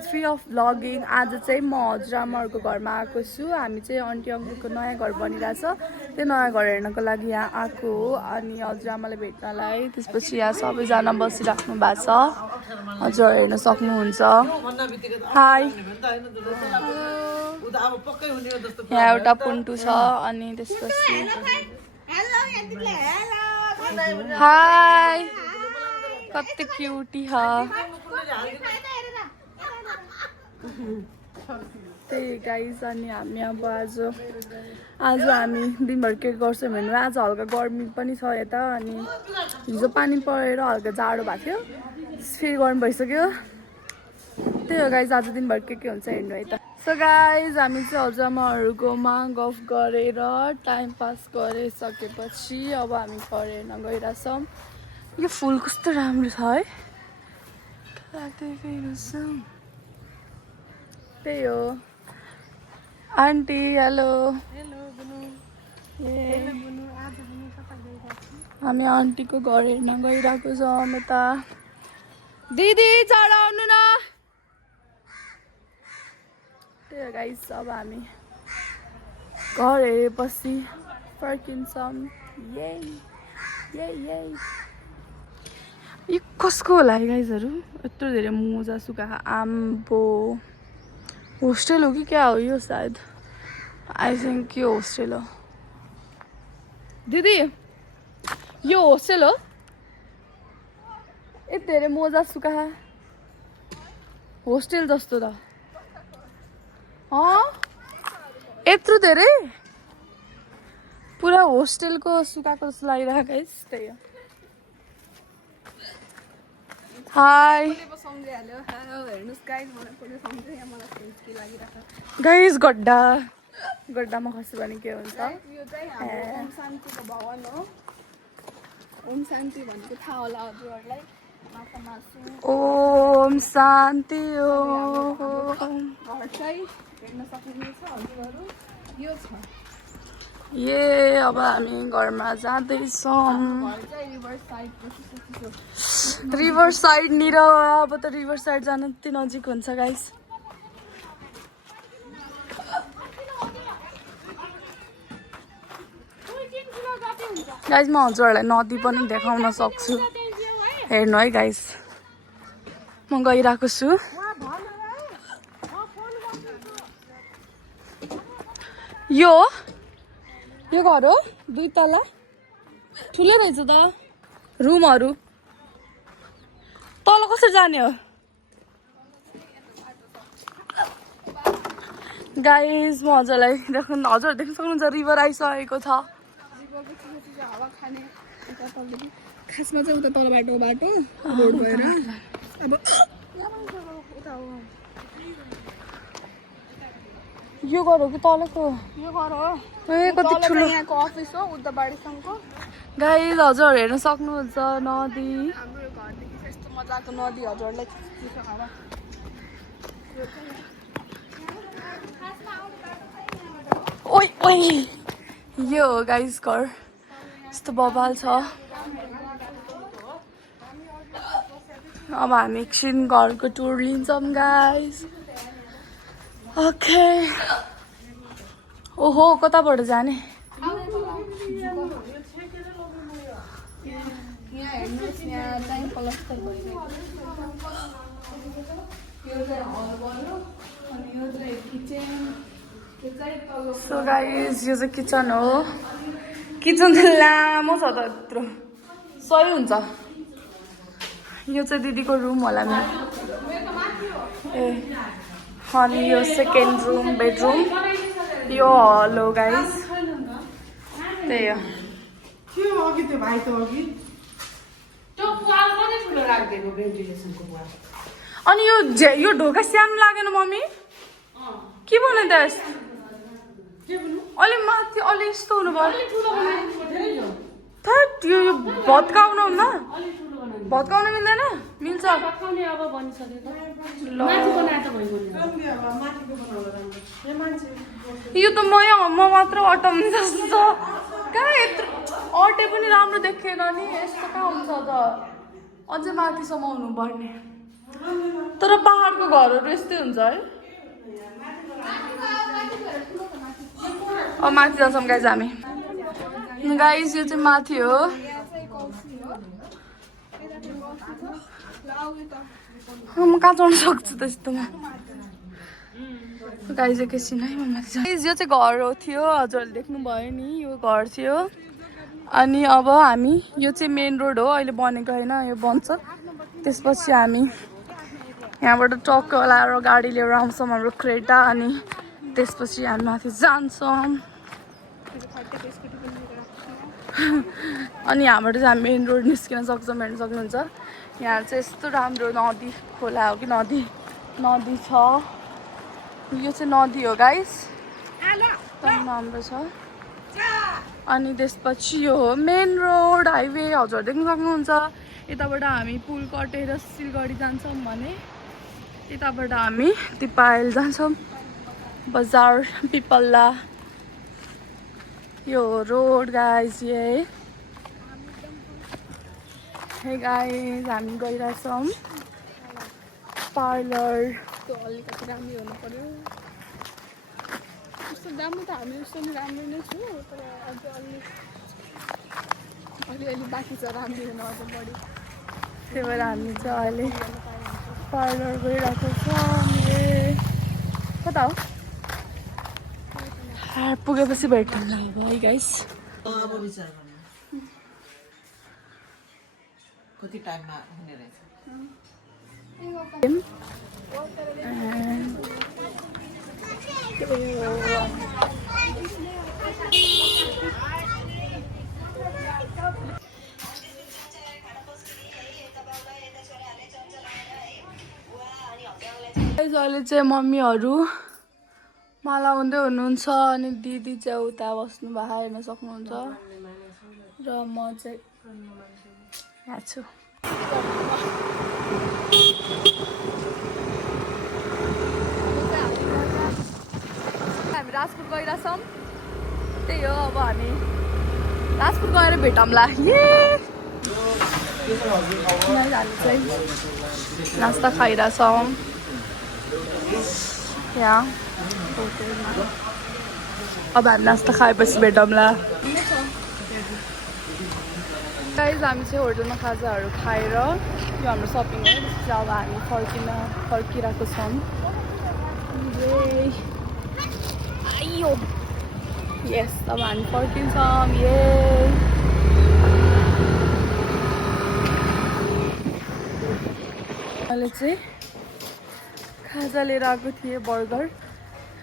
Guys free of vlogging. आज चाहिँ म हजुरआमाहरूको घरमा आएको छु। हामी चाहिँ आन्टी अङ्कलको नयाँ घर बनिरहेछ, त्यो नयाँ घर हेर्नको लागि यहाँ आएको हो। अनि हजुरआमालाई भेट्नलाई। त्यसपछि यहाँ सबैजना बसिराख्नु भएको छ, हजुर हेर्न सक्नुहुन्छ। हाई, यहाँ एउटा पुन्टु छ। अनि त्यसपछि हाई, कति क्युटी ह। त्यही गाइज। अनि हामी अब आज हामी दिनभर के गर्छौँ भने आज हल्का गर्मी पनि छ यता। अनि हिजो पानी परेर हल्का जाडो भएको थियो, फेरि गर्मी भइसक्यो। त्यही हो गाइज, आज दिनभर के हुन्छ हेर्नु है त। सो गाइज हामी चाहिँ हजुरआमाहरूकोमा गफ गरेर टाइम पास गरिसकेपछि अब हामी घर हेर्न गइरहेछौँ। यो फुल कस्तो राम्रो छ है, त्यही हो। Aunty hello. हामी आन्टीको घर हेर्न गइरहेको छौँ यता। दिदी चढ आउनु न। त्यही हो गाइस, अब हामी घर हेरेपछि फर्किन्छौँ। यो कसको होला है गाइजहरू, यत्रो धेरै मोजा सुका आम्बो। होस्टेल हो कि क्या हो यो? सायद आई थिङ्क यो होस्टेल हो। दिदी यो होस्टेल हो? यति धेरै मोजा सुका होस्टेल जस्तो त। यत्रो धेरै पुरा होस्टेलको सुकाएको जस्तो लागिरहेको गाइस। त्यही हो। हाई गाइस, गड्डामा खस्यो भने के हुन्छ? यो चाहिँ ओम शान्तिको भवन हो। ओम शान्ति भनेको थाहा होला हजुरहरूलाई। ओम शान्ति हो। घर चाहिँ हेर्न सक्नुहुनेछ हजुरहरू, यो छ। अब हामी घरमा जाँदैछौँ। रिभर साइडनिर। अब त रिभर साइड जान यति नजिक हुन्छ गाइस। गाइस म हजुरहरूलाई नदी पनि देखाउन सक्छु, हेर्नु है गाइस। म गइरहेको छु। यो घर हो, 2 तला, ठुलै रहेछ त रुमहरू। तल कसरी जाने हो गाइस? म हजुरलाई हजुर देख्न सक्नुहुन्छ, रिभर आइसकेको छ। खासमा चाहिँ उता तल बाटो रोड भएर अब यो घर हो कि तलको? यो घर हो। कति ठुलो यहाँको अफिस हो उद्धबाडी सङ्घको। गाइस हजुर हेर्न सक्नुहुन्छ नदी। हाम्रो घरदेखि यस्तो मजाको नदी हजुरलाई ओइ यो हो गाइस घर, यस्तो बबाल छ। अब हामी एकछिन घरको टुर लिन्छौँ गाइस। ओके। ओहो, कताबाट जाने? सो गाइस यो चाहिँ किचन हो। किचन त लामो छ त, यत्रो सही हुन्छ। यो चाहिँ दिदीको रुम होला नि। अनि यो सेकेन्ड रुम, बेडरुम। यो हल हो गाइस। त्यही हो। अनि यो ढोका सानो लागेन मम्मी? के भन्नु त? अलि माथि अलि यस्तो हुनु भयो। यो भत्काउनु हुन्न? भत्काउनु मिल्दैन? मिल्छ। यो त म मात्र अटाउने जस्तो छ। कहाँ यत्रो अटे पनि राम्रो देखेन नि। यस्तो कहाँ हुन्छ त? अझै माथिसम्म हुनुपर्ने। तर पहाडको घरहरू यस्तै हुन्छ है। अब माथि जान्छौँ गाइज हामी। गाइज यो चाहिँ माथि हो। म कहाँ चढ्न सक्छु त्यस्तोमा। गाइज एकैछिन है म माथि जाऊँ। गाइज यो चाहिँ घर हो थियो, हजुरहरूले देख्नुभयो नि, यो घर थियो। अनि अब हामी, यो चाहिँ मेन रोड हो, अहिले बनेको होइन, यो बन्छ। त्यसपछि हामी यहाँबाट टक्क लाएर गाडी लिएर आउँछौँ हाम्रो क्रेटा, अनि त्यसपछि हामी माथि जान्छौँ। अनि यहाँबाट चाहिँ हामी मेन रोड निस्किन सक्छौँ, हेर्न सक्नुहुन्छ। यहाँ चाहिँ यस्तो राम्रो नदी खोला हो कि नदी छ। यो चाहिँ नदी हो गाइस, एकदम राम्रो छ। अनि त्यसपछि यो हो मेन रोड, हाइवे, हजुर देख्न सक्नुहुन्छ। यताबाट हामी पुल कटेर सिलगढी जान्छौँ भने यताबाट हामी तिपायल जान्छौँ, बजार पिपल्ला। यो रोड गाइस, ये हे गाइस हामी गइरहेछौँ पार्लर। त्यो अलिकति राम्रो हुनु पर्यो। त्यस्तो राम्रो त हामी उस्तो नि राम्रो नै छु, तर अझ अलिअलि बाँकी छ राम्रो हुनु अझ बढी। त्यही भएर हामी चाहिँ अहिले पार्लर गइरहेको छौँ। कता हो? पुगेपछि भेट्नु है गाइस। कति टाइममा हुने रहेछ? अहिले चाहिँ मम्मीहरू माला हुँदै हुनुहुन्छ, अनि दिदी चाहिँ उता बस्नु भएको हेर्न सक्नुहुन्छ, र म चाहिँ यहाँ छु। हामी राजपुर गइरहेछौँ, त्यही हो। अब हामी राजपुर गएर भेटौँला। हामी चाहिँ नास्ता खाइरहेछौँ यहाँ होटेलमा। अब हामी नास्ता खाएपछि भेटौँला। गाइज हामी चाहिँ होटलमा खाजाहरू खाएर, यो हाम्रो सपिङ हो, त्यसपछि अब हामी फर्किरहेको छौँ। यस, अब हामी फर्किन्छौँ। मैले चाहिँ खाजा लिएर आएको थिएँ, बर्गर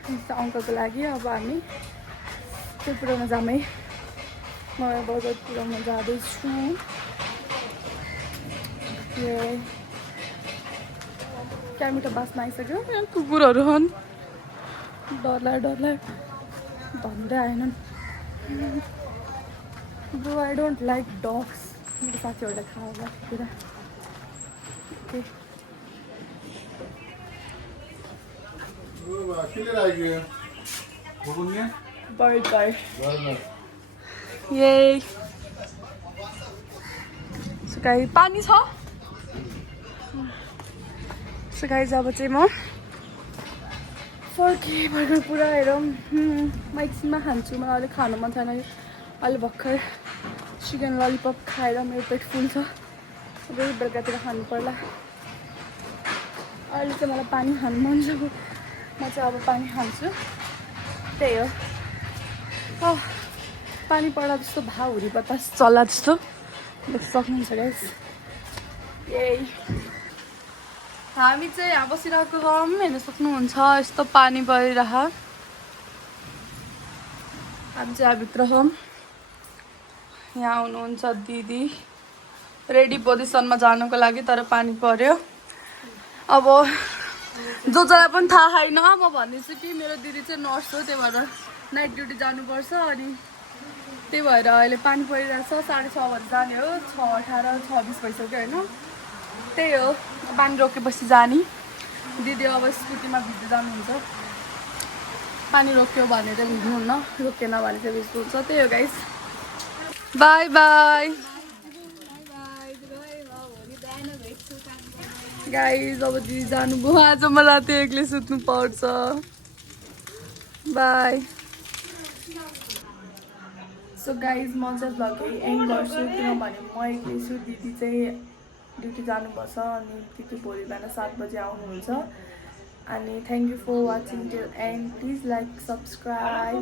अङ्कलको लागि। अब हामी त्रिपुरामा जाऊँ है। म बर्गरतिरमा जाँदैछु। क्या मिठो बास्न आइसक्यो। कुकुरहरू हुन्, डरलायो भन्दै आएनन्। Bro I don't like dogs. मेरो साथीहरूलाई खाओ होला कुरा। बर्गर ये सुकाई पानी छ। सुकाई जब चाहिँ म फर्केँ बर्गर पुरा हेरौँ। म एकछिनमा खान्छु, मलाई अलिक खानु मन छैन। अहिले भर्खर चिकन ललिपप खाएर मेरो पेट फुल छ। अब बेलुकातिर खानु पर्ला। अहिले चाहिँ मलाई पानी खानु मन छ, म चाहिँ अब पानी खान्छु। त्यही हो। पानी पर्दा जस्तो भाउरी बतास चल्ला जस्तो देख्न सक्नुहुन्छ गाइस। यही हामी चाहिँ यहाँ बसिरहेको छौँ, हेर्न सक्नुहुन्छ। यस्तो पानी परिरह। हामी चाहिँ यहाँभित्र छौँ। यहाँ हुनुहुन्छ दिदी, रेडी पोजिसनमा जानको लागि, तर पानी पर्यो। अब जसलाई पनि थाहा छैन, म भन्दैछु कि मेरो दिदी चाहिँ नर्स हो, त्यही भएर नाइट ड्युटी जानुपर्छ। अनि त्यही भएर अहिले पानी परिरहेछ। 6:30 बजी जाने हो, 6:18, 6:20 भइसक्यो होइन। त्यही हो, पानी रोकेपछि जाने। दिदी अब स्कुटीमा भिज्दै जानुहुन्छ। पानी रोक्यो भने चाहिँ भिज्नुहुन्न, रोकेन भने चाहिँ भिज्नुहुन्छ। त्यही हो गाइस, बाई बाई। गाइज अब दिदी जानुभयो आज मलाई राति एक्लै सुत्नु पर्छ बाई सो गाइज म चाहिँ भ्लग एन्ड गर्छु किनभने म एक्लै छु दिदी चाहिँ ड्युटी जानुपर्छ अनि दिदी भोलि बिहान 7 बजे आउनुहुन्छ अनि thank you for watching till end please like subscribe